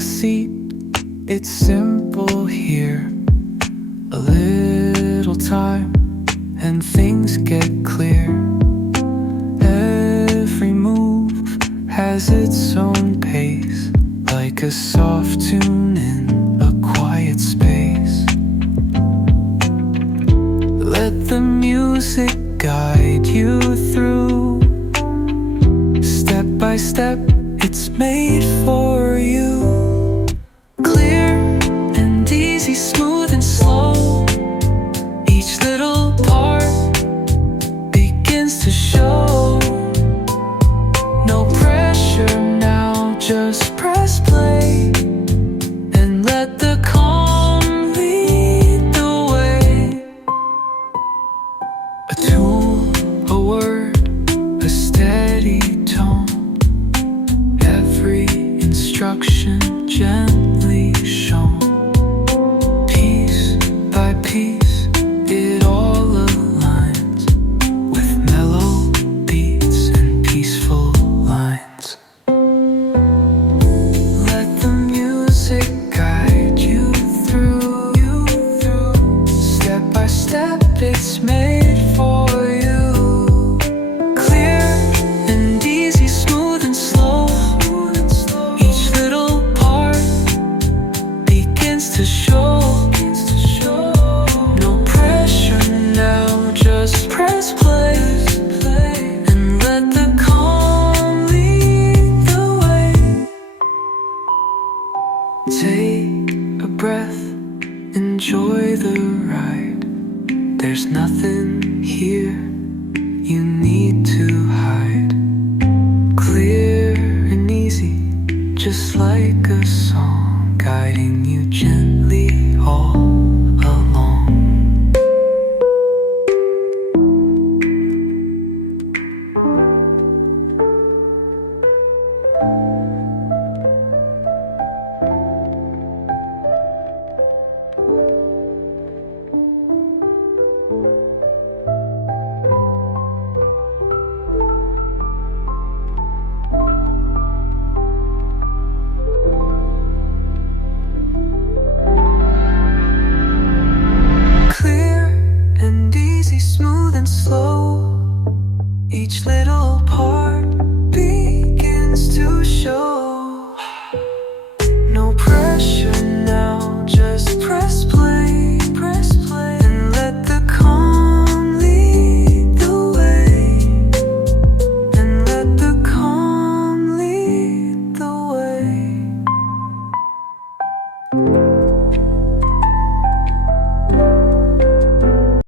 a seat. It's simple here. A little time and things get clear. Every move has its own pace, like a soft tune in a quiet space. Let the music guide you through. Step by step, it's made for you. Clear and easy, smooth and slow. Each little part begins to show. No pressure now, just press play and let the calm lead the way. A tool, a word, a steady tone. Every instruction gently shown. Piece by piece, it all aligns with mellow beats and peaceful lines. Let the music guide you through. Step by step, it's made for you. Clear and easy, smooth and slow. Each little part begins to show. No pressure now, just press play and let the calm lead the way. Take a breath, enjoy the ride. There's nothing here you need to hide. Clear and easy, just like a song, guiding you gently all along. Clear and easy, smooth and slow. Each little part begins to show. No pressure now, just press play and let the calm lead the way. And let the calm lead the way.